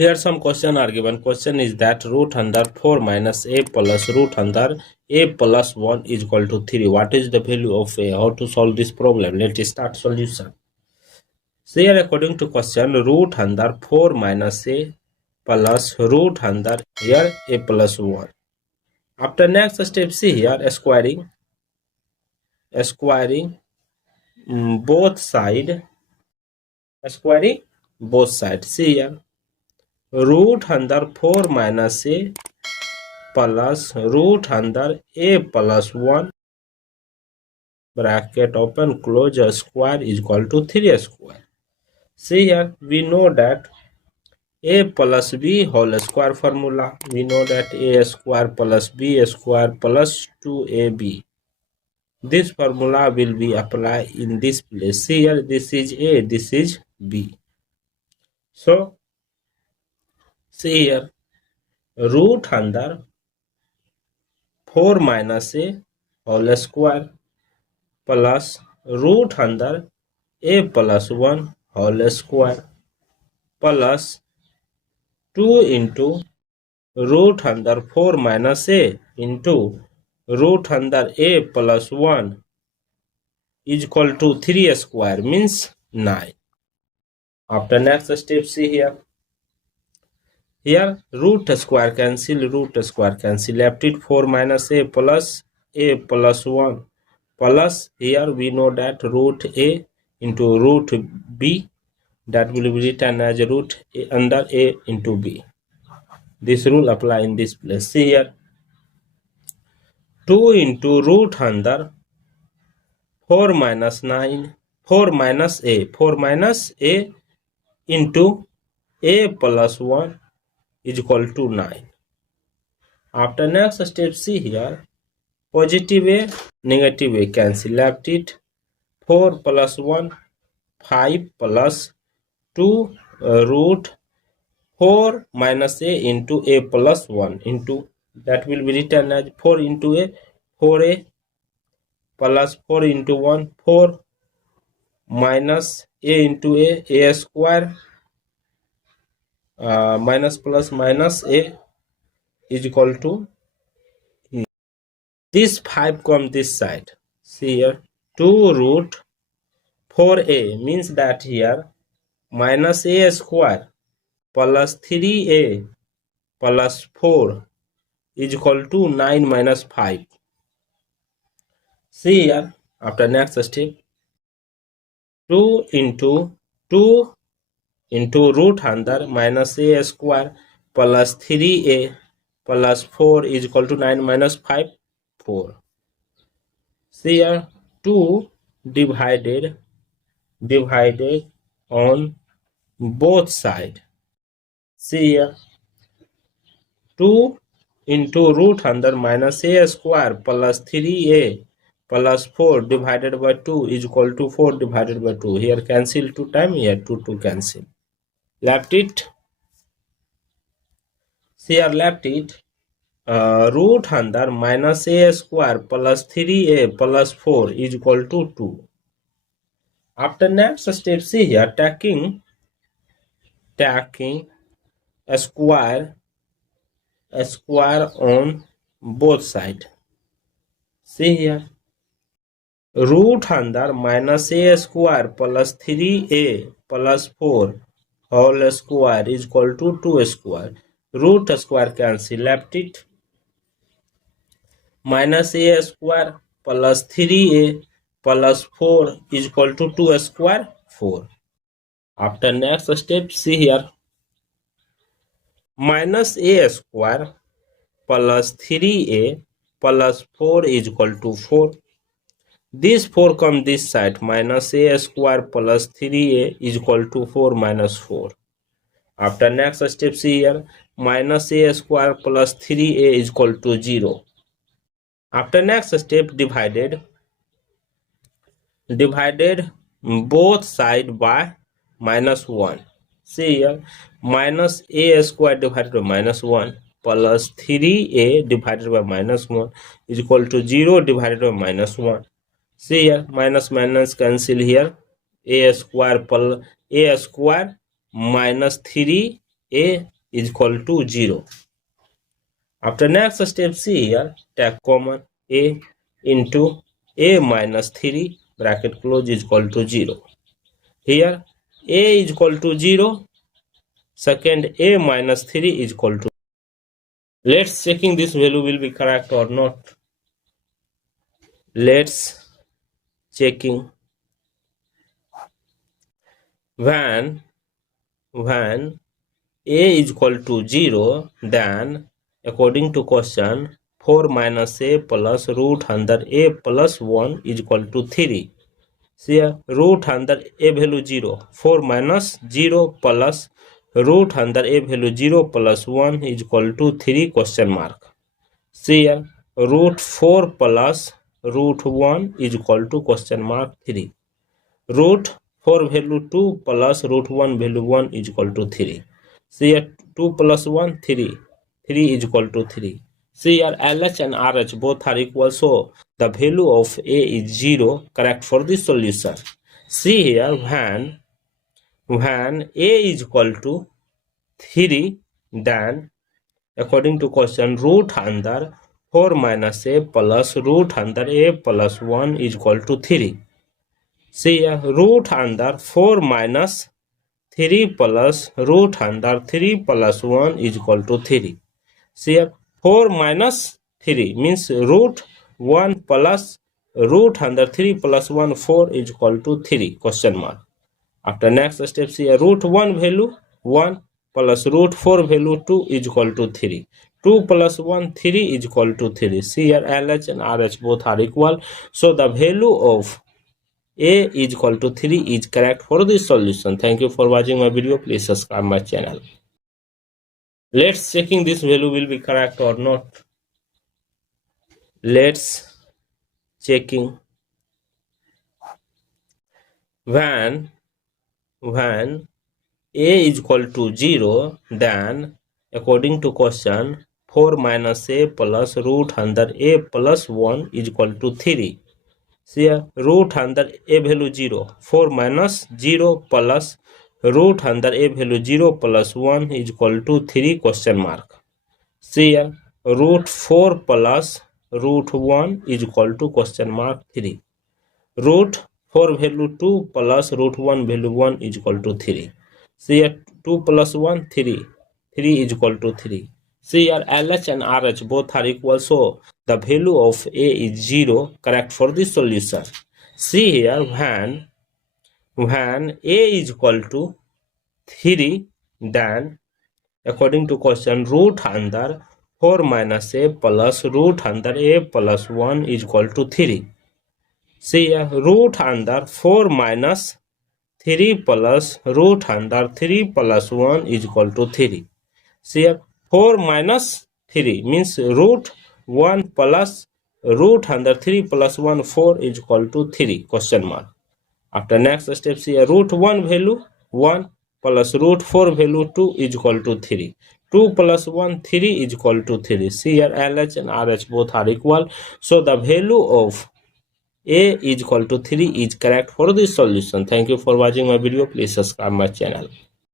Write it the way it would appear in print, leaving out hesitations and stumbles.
Here some question are given. Question is that root under 4 minus a plus root under a plus 1 is equal to 3. What is the value of a? How to solve this problem? Let's start solution. So here according to question, root under 4 minus a plus root under here a plus 1. After next step, see here squaring both side, see here root under 4 minus a plus root under a plus 1 bracket open close a square is equal to 3 square. See here we know that a plus b whole square formula. We know that a square plus b square plus 2ab. This formula will be applied in this place. See here this is a, this is b. So see here root under 4 minus a whole square plus root under a plus 1 whole square plus 2 into root under 4 minus a into root under a plus 1 is equal to 3 square means 9. After next step, see here. Here root square cancel, left it 4 minus a plus 1 plus here we know that root a into root b, that will be written as root a under a into b. This rule apply in this place. See here 2 into root under 4 minus a into a plus 1 is equal to 9. After next step, see here positive a negative a cancel, left it 4 plus 1 5 plus 2 root 4 minus a into a plus 1 into, that will be written as 4 into a 4a plus 4 into 1 4 minus a into a square minus plus minus a is equal to this 5 come this side. See here 2 root 4a means that here minus a square plus 3a plus 4 is equal to 9 minus 5. See here after next step 2 into root under minus a square plus 3a plus 4 is equal to 9 minus 5 4. See here 2 divided on both sides. See here 2 into root under minus a square plus 3a plus 4 divided by 2 is equal to 4 divided by 2. Here cancel 2 times, here 2 cancel. Left it. See here left it root under minus a square plus 3a plus 4 is equal to 2. After next step, see here taking a square on both sides. See here root under minus a square plus 3a plus 4 whole square is equal to 2 square. Root square cancel, left it minus a square plus 3a plus 4 is equal to 2 square 4. After next step, see here minus a square plus 3a plus 4 is equal to 4. This 4 come this side, minus a square plus 3a is equal to 4 minus 4. After next step, see here minus a square plus 3a is equal to 0. After next step, divided both side by minus 1. See here minus a square divided by minus 1 plus 3a divided by minus 1 is equal to 0 divided by minus 1. See here minus minus cancel, here a square plus a square minus 3 a is equal to 0. After next step, see here, take common a into a minus 3 bracket close is equal to 0. Here a is equal to 0, second a minus 3 is equal to. Let's checking this value will be correct or not. Let's checking. When a is equal to 0, then according to question 4 minus a plus root under a plus 1 is equal to 3. See here, root under a value 0, 4 minus 0 plus root under a value 0 plus 1 is equal to 3 question mark. See here, root 4 plus root 1 is equal to question mark 3. Root 4 value 2 plus root 1 value 1 is equal to 3. See here, 2 plus 1, 3. 3 is equal to 3. See here, LH and RH both are equal, so the value of A is 0, correct for this solution. See here, when A is equal to 3, then according to question, root under 4 minus A plus root under A plus 1 is equal to 3. See here, root under 4 minus 3 plus root under 3 plus 1 is equal to 3. See here, 4 minus 3 means root 1 plus root under 3 plus 1, 4 is equal to 3 question mark. After next step, see here, root 1 value 1 plus root 4 value 2 is equal to 3. 2 plus 1, 3 is equal to 3. See here, LH and RH both are equal, so the value of A is equal to 3 is correct for this solution. Thank you for watching my video. Please subscribe my channel. Let's checking this value will be correct or not. Let's checking. When A is equal to 0, then according to question 4 minus A plus root under A plus 1 is equal to 3. See here, root under A value 0, 4 minus 0 plus root under A value 0 plus 1 is equal to 3 question mark. See here, root 4 plus root 1 is equal to question mark 3. Root 4 value 2 plus root 1 value 1 is equal to 3. See here, 2 plus 1, 3. 3 is equal to 3. See here, LH and RH both are equal, so the value of A is 0, correct for this solution. See here, when A is equal to 3, then according to question, root under 4 minus A plus root under A plus 1 is equal to 3. See here, root under 4 minus 3 plus root under 3 plus 1 is equal to 3. See here, 4 minus 3 means root 1 plus root under 3 plus 1, 4 is equal to 3 question mark. After next step, see here, root 1 value 1 plus root 4 value 2 is equal to 3. 2 plus 1, 3 is equal to 3. See here, LH and RH both are equal, so the value of A is equal to 3 is correct for this solution. Thank you for watching my video. Please subscribe my channel.